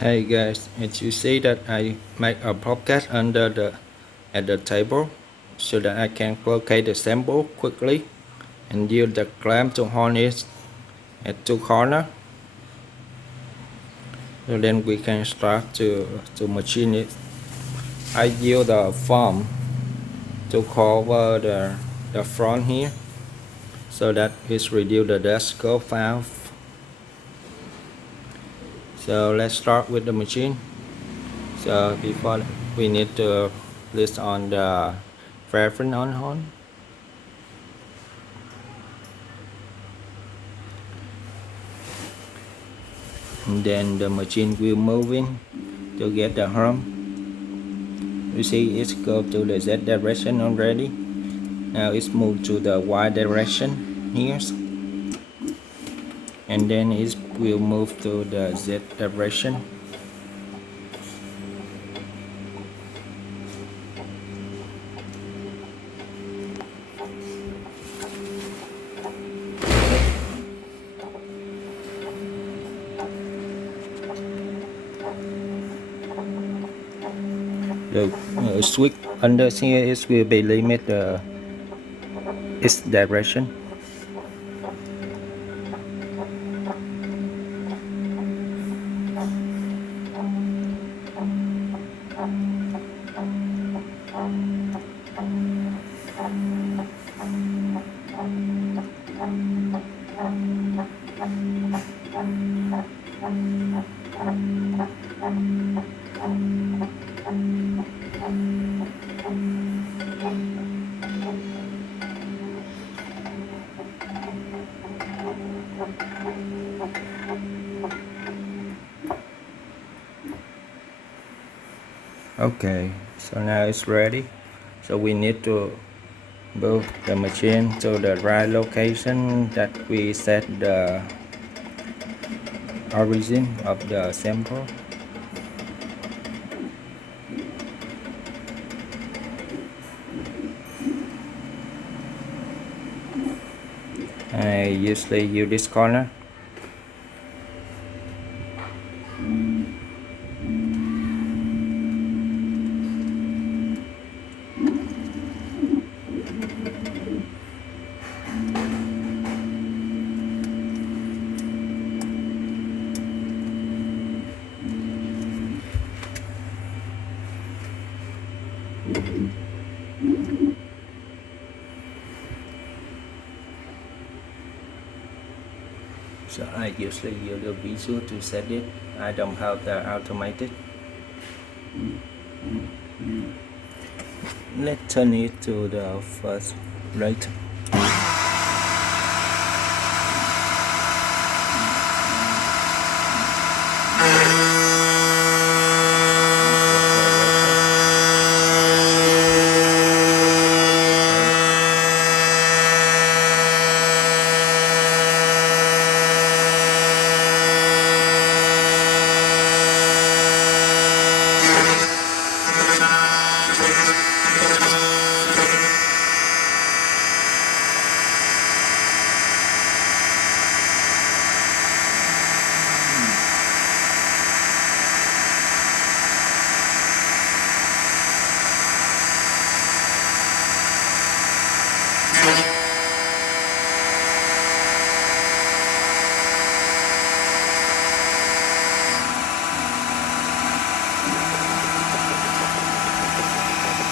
Hey guys, as you see that I make a podcast under the at the table so that I can locate the sample quickly and use the clamp to hold it at two corners. So then we can start to machine it. I use the foam to cover the front here so that it reduce the dust go out. So let's start with the machine. So before we need to list on the reference on horn. And then the machine will moving to get the home. You see it's go to the Z direction already. Now it's moved to the Y direction here, and then it will move to the Z direction. The switch under here is will be limit its direction. Okay, so now it's ready. So we need to move the machine to the right location that we set the origin of the sample. I usually use this corner. So I usually use the visual to set it. I don't have the automated. Let's turn it to the first rate.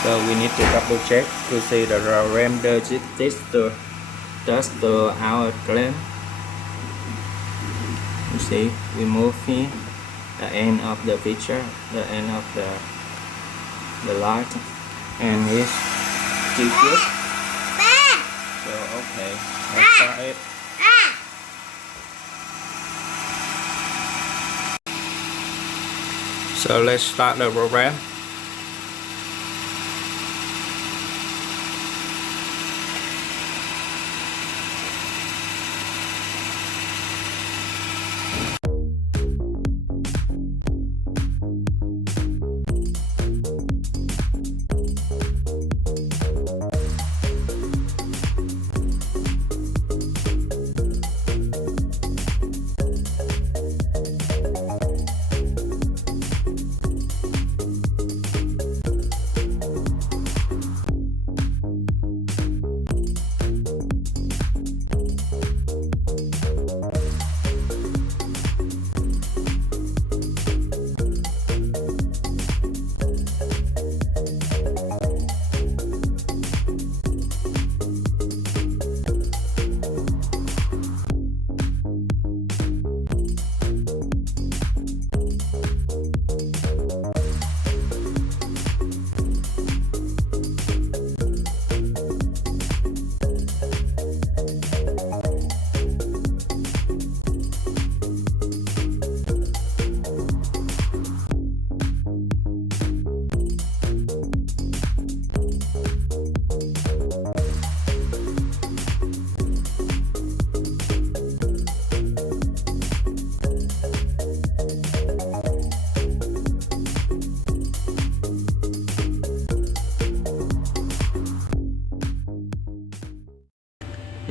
So we need to double check to see the RAM does it test our clamp. You see, we move here the end of the picture, the end of the light, and it's still good. So okay, let's start it. So let's start the program.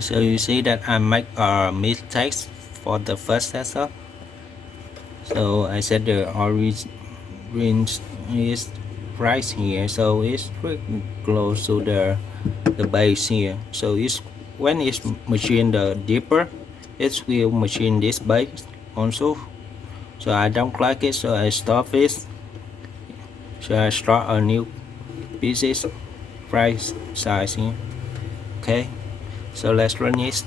So you see that I make mistakes for the first setup. So I set the orange is right here, so it's pretty close to the base here. So it's when it's machine the deeper, it will machine this base also. So I don't like it, so I stop it. So I start a new pieces right size here. Okay, so let's run it.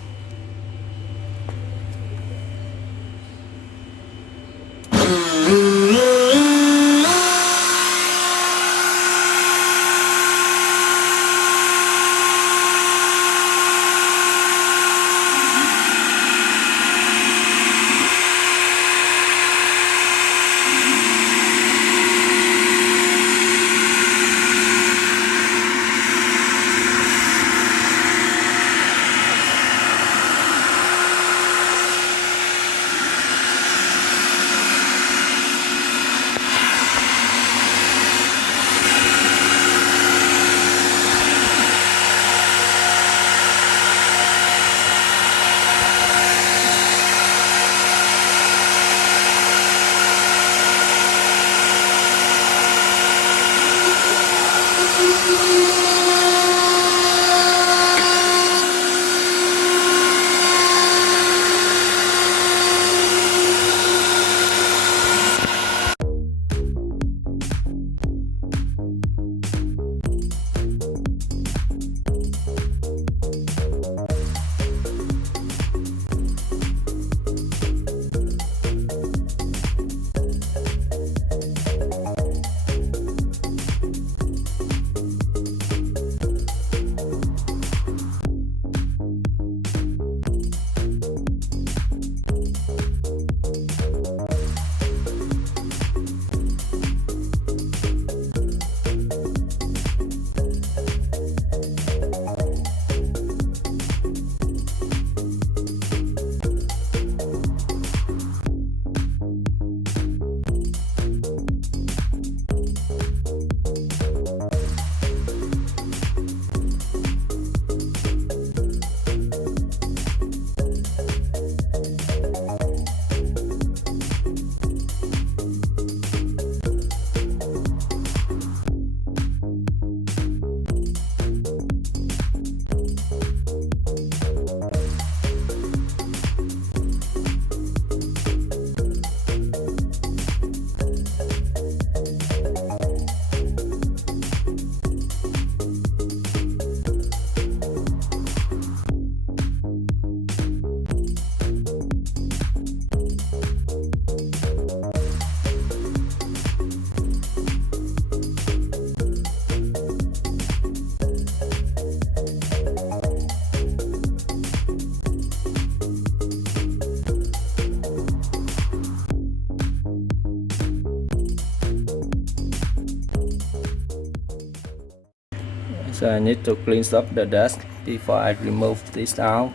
So I need to clean up the dust before I remove this out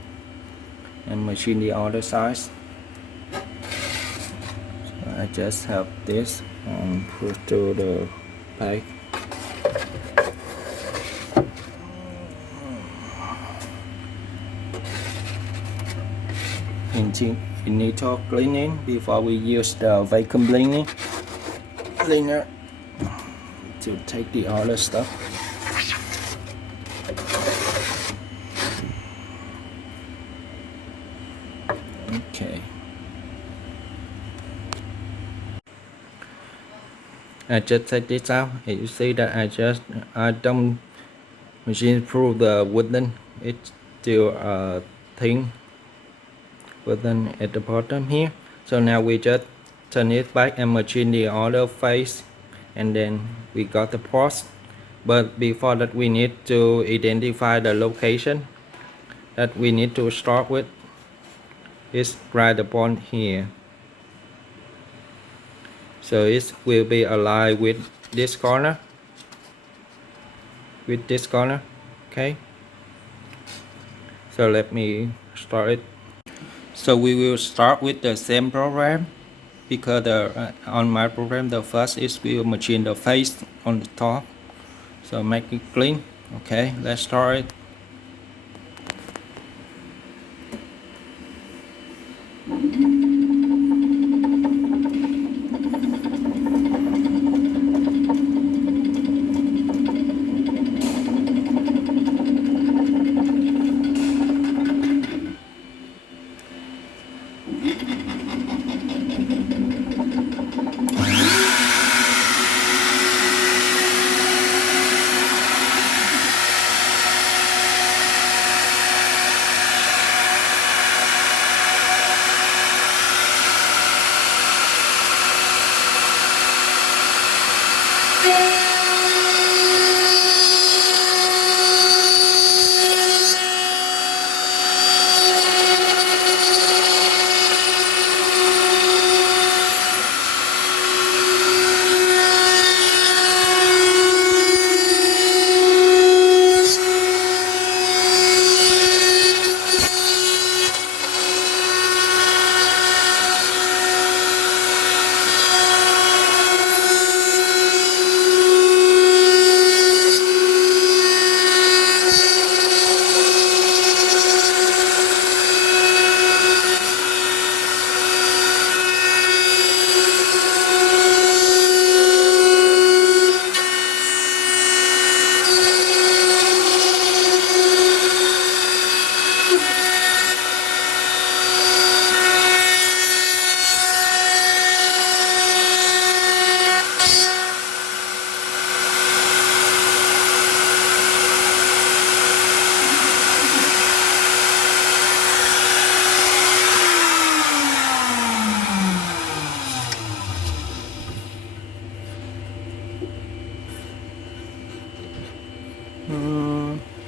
and machine the other side. So I just have this and put to the pipe. Initial cleaning before we use the vacuum cleaner to take the other stuff. Okay. I just take this out. You see that I don't machine through the wooden. It's still thin wooden at the bottom here. So now we just turn it back and machine the other face, and then we got the parts. But before that, we need to identify the location that we need to start with. It's right upon here. So it will be aligned with this corner. Okay. So let me start it. So we will start with the same program, because on my program the first is we will machine the face on the top. So make it clean. Okay, let's start it.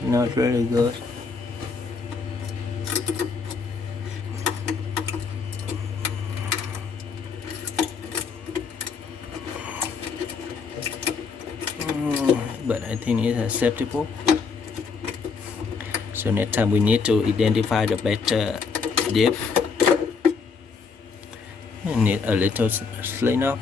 Not really good. But I think it's acceptable. So next time we need to identify the better depth. I need a little clean up.